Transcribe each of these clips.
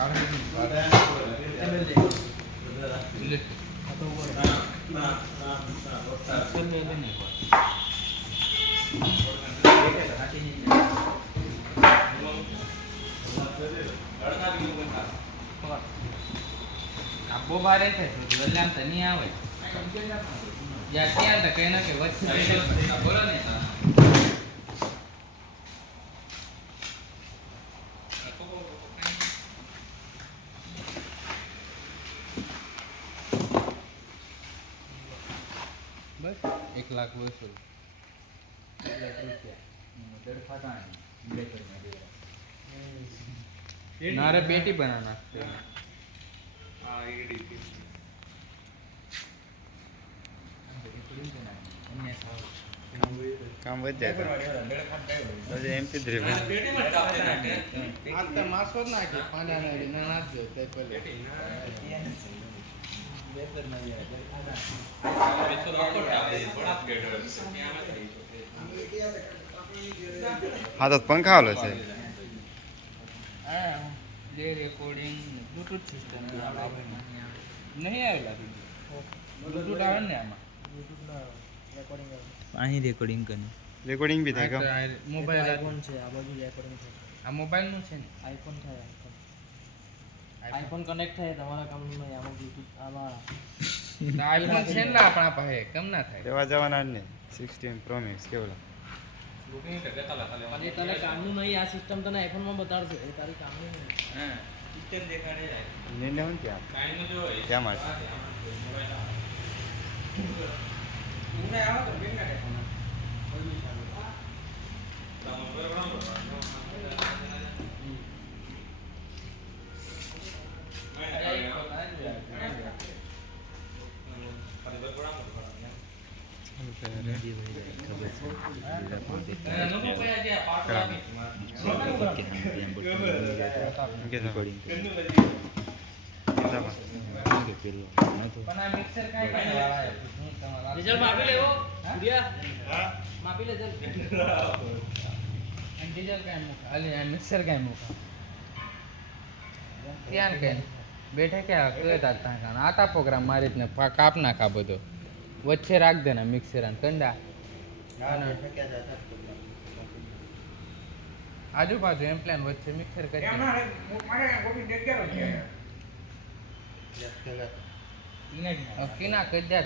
બહુ ભારે છે ગલ્લામ તો નહીં આવે યા ત્યાં તો કઈ ના કે વચ્ચે બોલો ને बस 1 लाख वसूल 1 लाख रुपया नारे पेटी बनाना काम बच जाता है एमपी धीरे आता मासो ना के पानी ना ना दे ते पहले बेहतर नहीं है हाँ तो पंखा वाला से दे रिकॉर्डिंग ब्लूटूथ सिस्टम नहीं आवेला ब्लूटूथ આવે ને આમાં રેકોર્ડિંગ અહીં રેકોર્ડિંગ કરनी રેકોર્ડિંગ भी થાય મોબાઈલ આઈફોન છે આ બધું રેકોર્ડિંગ છે આ મોબાઈલ નું છે ને આઈફોન થાય આઈફોન કનેક્ટ થાય તમારા કામમાં આમાં બ્લૂટૂથ આમાં આઈફોન છે ને આપણા પાસે કેમ ના થાય લેવા જવાના ને 16 પ્રો મેક્સ કેવલા અને તને કામનું નહીં આ સિસ્ટમ તને આઈફોન માં બતાડશે એ તારી કામનું નહીં હા સિસ્ટમ દેખાડે ને હું ક્યાં કાઈનું જો ક્યાં માં ઉને આવો તો બેન ના દેખાના કોઈ બી ચાલે बैठे क्या आता प्रोग्राम मारी काप नाखा बधो वच्चे राख देना मिक्सर कंडा आजू बाजू एम प्लान वच्चे मिक्सर कर किना कर दिया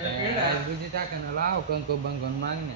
गुजी ताकन लाओ कंको बंगन मांगने